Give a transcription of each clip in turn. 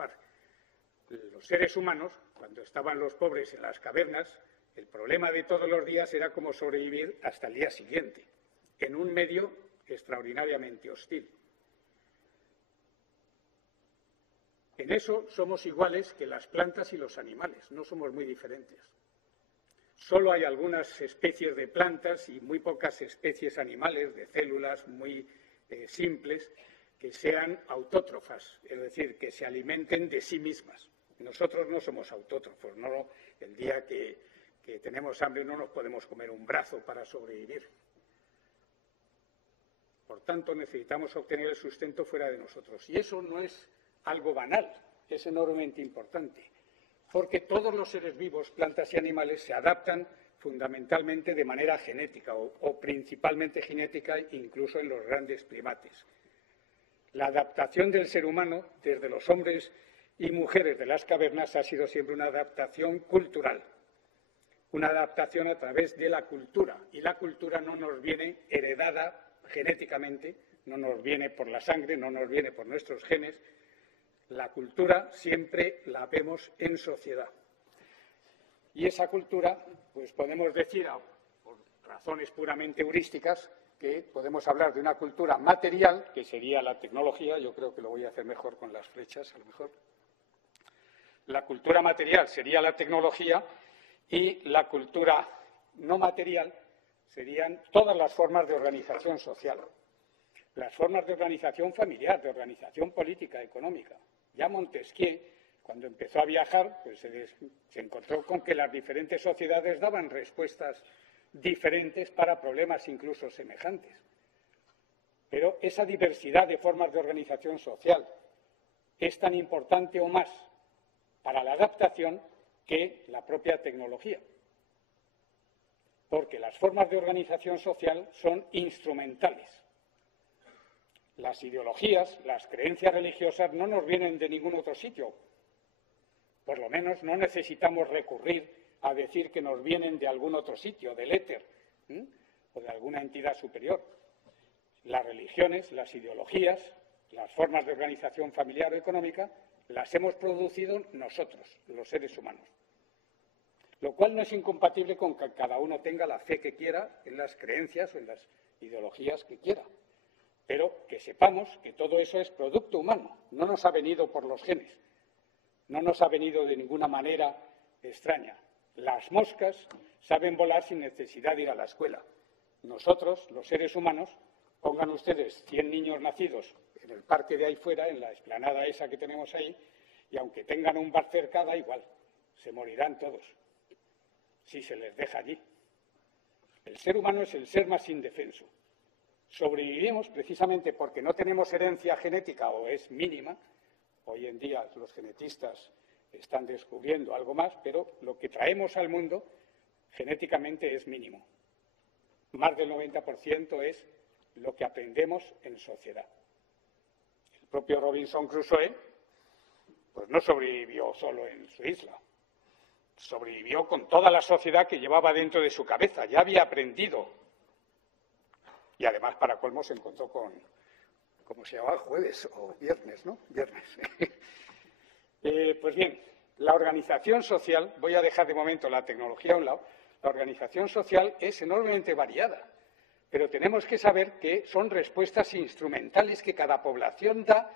catastrofar. Los seres humanos, cuando estaban los pobres en las cavernas, el problema de todos los días era cómo sobrevivir hasta el día siguiente, en un medio extraordinariamente hostil. En eso somos iguales que las plantas y los animales, no somos muy diferentes. Solo hay algunas especies de plantas y muy pocas especies animales de células muy simples que sean autótrofas, es decir, que se alimenten de sí mismas. Nosotros no somos autótrofos, no, el día que tenemos hambre no nos podemos comer un brazo para sobrevivir. Por tanto, necesitamos obtener el sustento fuera de nosotros. Y eso no es algo banal, es enormemente importante, porque todos los seres vivos, plantas y animales, se adaptan fundamentalmente de manera genética o principalmente genética, incluso en los grandes primates. La adaptación del ser humano, desde los hombres y mujeres de las cavernas, ha sido siempre una adaptación cultural, una adaptación a través de la cultura. Y la cultura no nos viene heredada genéticamente, no nos viene por la sangre, no nos viene por nuestros genes. La cultura siempre la vemos en sociedad. Y esa cultura, pues podemos decir, por razones puramente heurísticas, que podemos hablar de una cultura material, que sería la tecnología. Yo creo que lo voy a hacer mejor con las flechas, a lo mejor. La cultura material sería la tecnología y la cultura no material serían todas las formas de organización social, las formas de organización familiar, de organización política, económica. Ya Montesquieu, cuando empezó a viajar, pues se encontró con que las diferentes sociedades daban respuestas diferentes para problemas incluso semejantes. Pero esa diversidad de formas de organización social es tan importante o más para la adaptación que la propia tecnología. Porque las formas de organización social son instrumentales. Las ideologías, las creencias religiosas no nos vienen de ningún otro sitio. Por lo menos no necesitamos recurrir a decir que nos vienen de algún otro sitio, del éter, o de alguna entidad superior. Las religiones, las ideologías, las formas de organización familiar o económica, las hemos producido nosotros, los seres humanos. Lo cual no es incompatible con que cada uno tenga la fe que quiera en las creencias o en las ideologías que quiera. Pero que sepamos que todo eso es producto humano, no nos ha venido por los genes, no nos ha venido de ninguna manera extraña. Las moscas saben volar sin necesidad de ir a la escuela. Nosotros, los seres humanos, pongan ustedes 100 niños nacidos en el parque de ahí fuera, en la explanada esa que tenemos ahí, y aunque tengan un bar cerca, da igual, se morirán todos, si se les deja allí. El ser humano es el ser más indefenso. Sobrevivimos precisamente porque no tenemos herencia genética o es mínima. Hoy en día los genetistas están descubriendo algo más, pero lo que traemos al mundo genéticamente es mínimo. Más del 90% es lo que aprendemos en sociedad. El propio Robinson Crusoe pues no sobrevivió solo en su isla. Sobrevivió con toda la sociedad que llevaba dentro de su cabeza. Ya había aprendido. Y además, para colmo, se encontró con, ¿cómo se llamaba? Jueves o viernes, ¿no? Viernes. Pues bien, la organización social, voy a dejar de momento la tecnología a un lado, la organización social es enormemente variada, pero tenemos que saber que son respuestas instrumentales que cada población da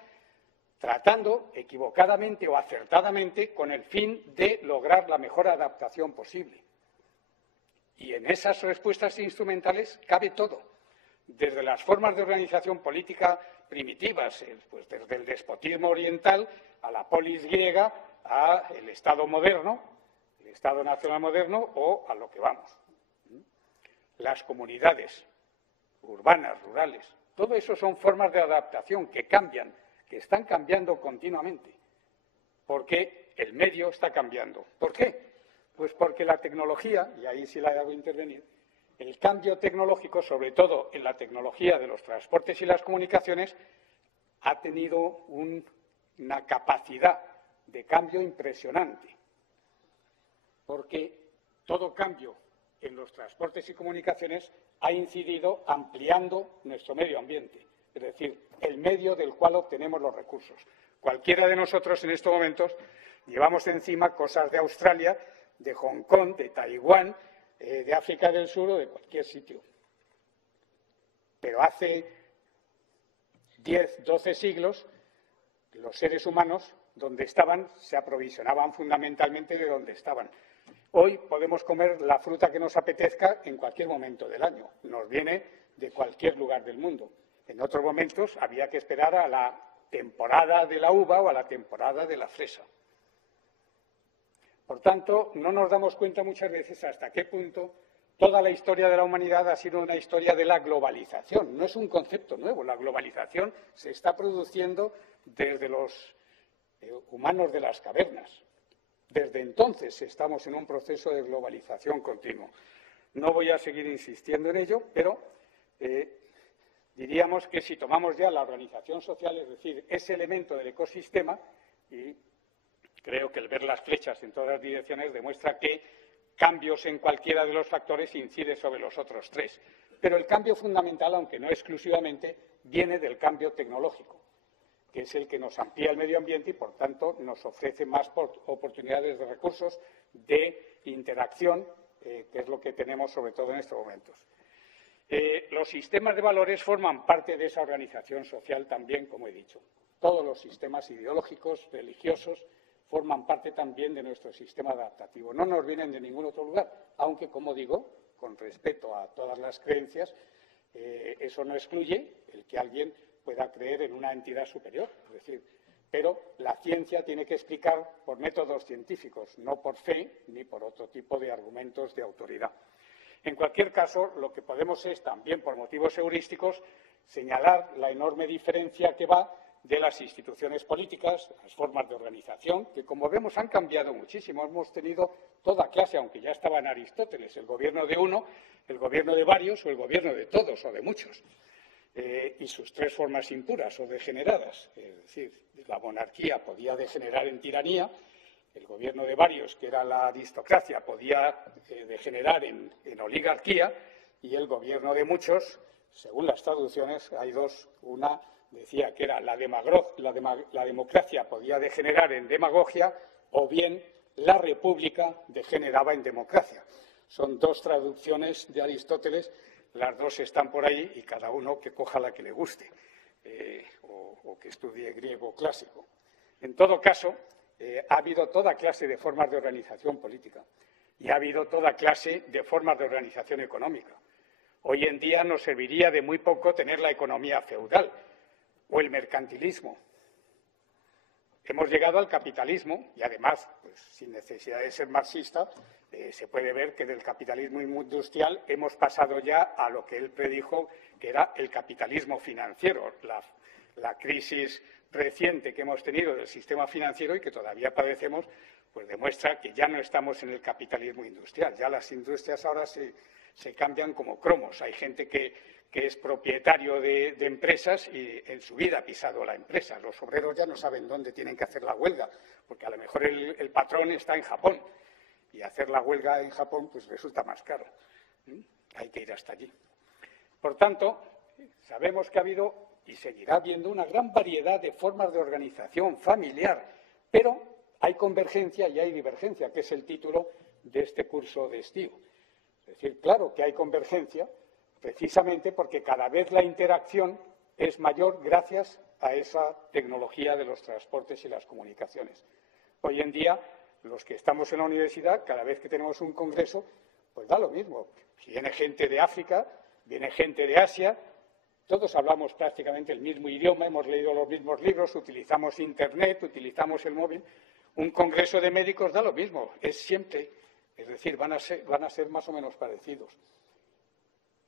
tratando equivocadamente o acertadamente con el fin de lograr la mejor adaptación posible. Y en esas respuestas instrumentales cabe todo. Desde las formas de organización política primitivas, pues desde el despotismo oriental a la polis griega, al Estado moderno, el Estado nacional moderno o a lo que vamos. Las comunidades urbanas, rurales, todo eso son formas de adaptación que cambian, que están cambiando continuamente, porque el medio está cambiando. ¿Por qué? Pues porque la tecnología, y ahí sí la hago intervenir, el cambio tecnológico, sobre todo en la tecnología de los transportes y las comunicaciones, ha tenido una capacidad de cambio impresionante, porque todo cambio en los transportes y comunicaciones ha incidido ampliando nuestro medio ambiente, es decir, el medio del cual obtenemos los recursos. Cualquiera de nosotros en estos momentos llevamos encima cosas de Australia, de Hong Kong, de Taiwán, de África del Sur o de cualquier sitio. Pero hace 10, 12 siglos, los seres humanos, donde estaban, se aprovisionaban fundamentalmente de donde estaban. Hoy podemos comer la fruta que nos apetezca en cualquier momento del año. Nos viene de cualquier lugar del mundo. En otros momentos había que esperar a la temporada de la uva o a la temporada de la fresa. Por tanto, no nos damos cuenta muchas veces hasta qué punto toda la historia de la humanidad ha sido una historia de la globalización. No es un concepto nuevo. La globalización se está produciendo desde los humanos de las cavernas. Desde entonces estamos en un proceso de globalización continuo. No voy a seguir insistiendo en ello, pero diríamos que si tomamos ya la organización social, es decir, ese elemento del ecosistema, y creo que el ver las flechas en todas las direcciones demuestra que cambios en cualquiera de los factores inciden sobre los otros tres. Pero el cambio fundamental, aunque no exclusivamente, viene del cambio tecnológico, que es el que nos amplía el medio ambiente y, por tanto, nos ofrece más oportunidades de recursos, de interacción, que es lo que tenemos sobre todo en estos momentos. Los sistemas de valores forman parte de esa organización social también, como he dicho. Todos los sistemas ideológicos, religiosos, forman parte también de nuestro sistema adaptativo. No nos vienen de ningún otro lugar, aunque, como digo, con respeto a todas las creencias, eso no excluye el que alguien pueda creer en una entidad superior. Es decir, pero la ciencia tiene que explicar por métodos científicos, no por fe ni por otro tipo de argumentos de autoridad. En cualquier caso, lo que podemos es, también por motivos heurísticos, señalar la enorme diferencia que va de las instituciones políticas, las formas de organización, que como vemos han cambiado muchísimo. Hemos tenido toda clase, aunque ya estaba en Aristóteles, el gobierno de uno, el gobierno de varios o el gobierno de todos o de muchos. Y sus tres formas impuras o degeneradas. Es decir, la monarquía podía degenerar en tiranía, el gobierno de varios, que era la aristocracia, podía degenerar en oligarquía, y el gobierno de muchos, según las traducciones, hay dos. Una decía que era la democracia podía degenerar en demagogia, o bien la república degeneraba en democracia. Son dos traducciones de Aristóteles, las dos están por ahí y cada uno que coja la que le guste, o que estudie griego clásico. En todo caso, ha habido toda clase de formas de organización política y ha habido toda clase de formas de organización económica. Hoy en día nos serviría de muy poco tener la economía feudal o el mercantilismo. Hemos llegado al capitalismo y, además, pues, sin necesidad de ser marxista, se puede ver que del capitalismo industrial hemos pasado ya a lo que él predijo, que era el capitalismo financiero, la crisis reciente que hemos tenido del sistema financiero y que todavía padecemos, pues demuestra que ya no estamos en el capitalismo industrial. Ya las industrias ahora se cambian como cromos. Hay gente que es propietario de empresas y en su vida ha pisado la empresa. Los obreros ya no saben dónde tienen que hacer la huelga, porque a lo mejor el patrón está en Japón y hacer la huelga en Japón pues resulta más caro. Hay que ir hasta allí. Por tanto, sabemos que ha habido y seguirá habiendo una gran variedad de formas de organización familiar, pero hay convergencia y hay divergencia, que es el título de este curso de estío. Es decir, claro que hay convergencia, precisamente porque cada vez la interacción es mayor gracias a esa tecnología de los transportes y las comunicaciones. Hoy en día, los que estamos en la universidad, cada vez que tenemos un congreso, pues da lo mismo. Si viene gente de África, viene gente de Asia, todos hablamos prácticamente el mismo idioma, hemos leído los mismos libros, utilizamos Internet, utilizamos el móvil. Un congreso de médicos da lo mismo, es siempre, es decir, van a ser más o menos parecidos.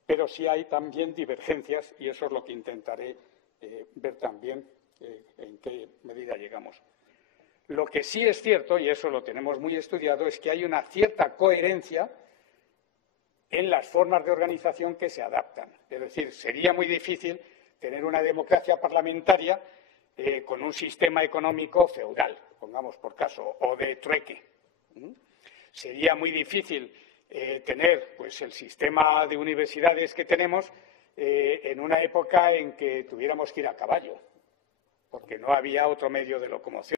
Pero sí hay también divergencias y eso es lo que intentaré ver también en qué medida llegamos. Lo que sí es cierto, y eso lo tenemos muy estudiado, es que hay una cierta coherencia en las formas de organización que se adaptan. Es decir, sería muy difícil tener una democracia parlamentaria con un sistema económico feudal, pongamos por caso, o de trueque. Sería muy difícil tener pues, el sistema de universidades que tenemos en una época en que tuviéramos que ir a caballo. porque no había otro medio de locomoción.